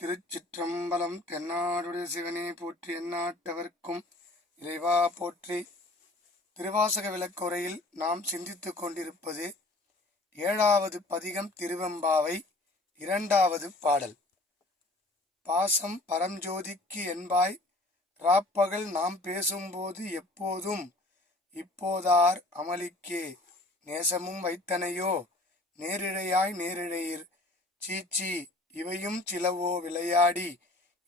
திருச்சிற்றம்பலம். தென்னாடுடைய சிவனே போற்றி, எந்நாட்டவர்க்கும் இறைவா போற்றி. திருவாசக விளக்குரையில் நாம் சிந்தித்துக் கொண்டிருப்பது 7வது பதிகம் திருவெம்பாவை, 2வது பாடல். பாசம் பரஞ்சோதிக்கு என்பாய் ராப்பகல் நாம் பேசும்போது எப்போதும் இப்போதார் அமளிக்கே நேசமும் வைத்தனையோ நேரிழையாய் நேரிழையீர் சீச்சி இவையும் சிலவோ விளையாடி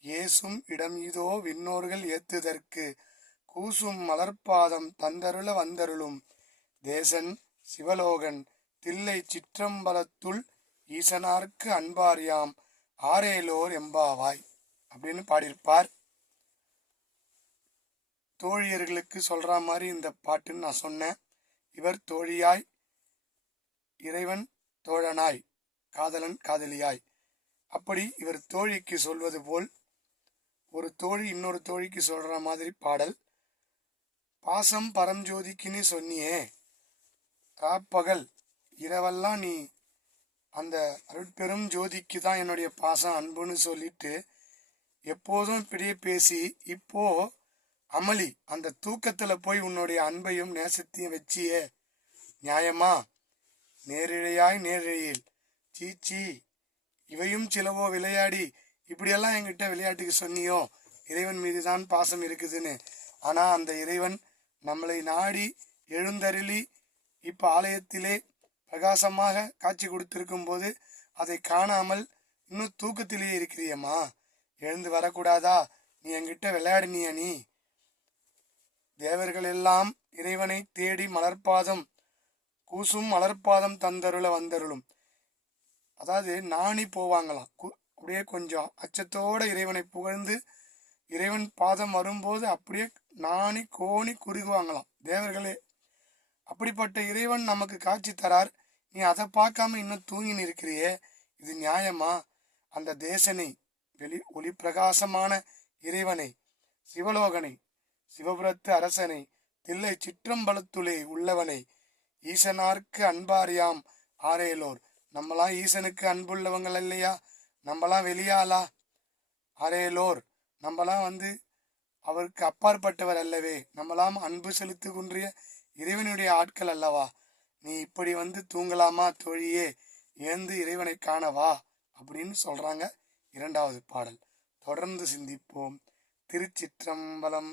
ஏசும் இடம் இதோ விண்ணோர்கள் ஏத்துதற்கு கூசும் மலர்பாதம் தந்தருள வந்தருளும் தேசன் சிவலோகன் தில்லை சிற்றம்பலத்துள் ஈசனார்க்கு அன்பார்யாம் ஆரேலோர் எம்பாவாய் அப்படின்னு பாடியிருப்பார். தோழியர்களுக்கு சொல்ற மாதிரி இந்த பாட்டுன்னு நான் சொன்னேன். இவர் தோழியாய், இறைவன் தோழனாய், காதலன் காதலியாய், அப்படி இவர் தோழிக்கு சொல்வது போல் ஒரு தோழி இன்னொரு தோழிக்கு சொல்ற மாதிரி பாடல். பாசம் பரஞ்சோதிக்குன்னு சொன்னியே, ராப்பகல் இரவெல்லாம் நீ அந்த அருட்பெரும் ஜோதிக்கு தான் என்னுடைய பாசம் அன்புன்னு சொல்லிட்டு எப்போதும் இப்படியே பேசி இப்போ அமளி அந்த தூக்கத்துல போய் உன்னுடைய அன்பையும் நேசத்தையும் வச்சியே நியாயமா? நேரிழையாய் நேரிழையில் சீச்சி இவையும் சிலவோ விளையாடி இப்படியெல்லாம் என்கிட்ட விளையாட்டுக்கு சொன்னியோ இறைவன் மீதுதான் பாசம் இருக்குதுன்னு. ஆனா அந்த இறைவன் நம்மளை நாடி எழுந்தருளி இப்ப ஆலயத்திலே பிரகாசமாக காட்சி கொடுத்திருக்கும் போது அதை காணாமல் இன்னும் தூக்கத்திலேயே இருக்கிறியம்மா, எழுந்து வரக்கூடாதா? நீ என்கிட்ட விளையாடினிய? நீ தேவர்கள் எல்லாம் இறைவனை தேடி மலர்பாதம் கூசும் மலர்பாதம் தந்தருள வந்தருளும், அதாவது நாணி போவாங்களாம். அப்படியே கொஞ்சம் அச்சத்தோட இறைவனை புகழ்ந்து இறைவன் பாதம் வரும்போது அப்படியே நாணி கோணி குறுகுவாங்களாம் தேவர்களே. அப்படிப்பட்ட இறைவன் நமக்கு காட்சி தரார், நீ அதை பார்க்காம இன்னும் தூங்கி நிற்கிறியே, இது நியாயமா? அந்த தேசனை ஒளி பிரகாசமான இறைவனை, சிவலோகனை, சிவபுரத்து அரசனை, தில்லை சிற்றம்பலத்துளே உள்ளவனை, ஈசனார்க்கு அன்பாரியாம் ஆரேலோர், நம்மளாம் ஈசனுக்கு அன்புள்ளவங்கள் இல்லையா? நம்மளாம் வெளியாளா? ஆரேலோர் நம்மளாம் அவருக்கு அப்பாற்பட்டவர் அல்லவே, நம்மளாம் அன்பு செலுத்துகின்ற இறைவனுடைய ஆட்கள் அல்லவா? நீ இப்படி தூங்கலாமா தோழியே, ஏந்து இறைவனை காணவா அப்படின்னு சொல்றாங்க 2வது பாடல். தொடர்ந்து சிந்திப்போம். திருச்சிற்றம்பலம்.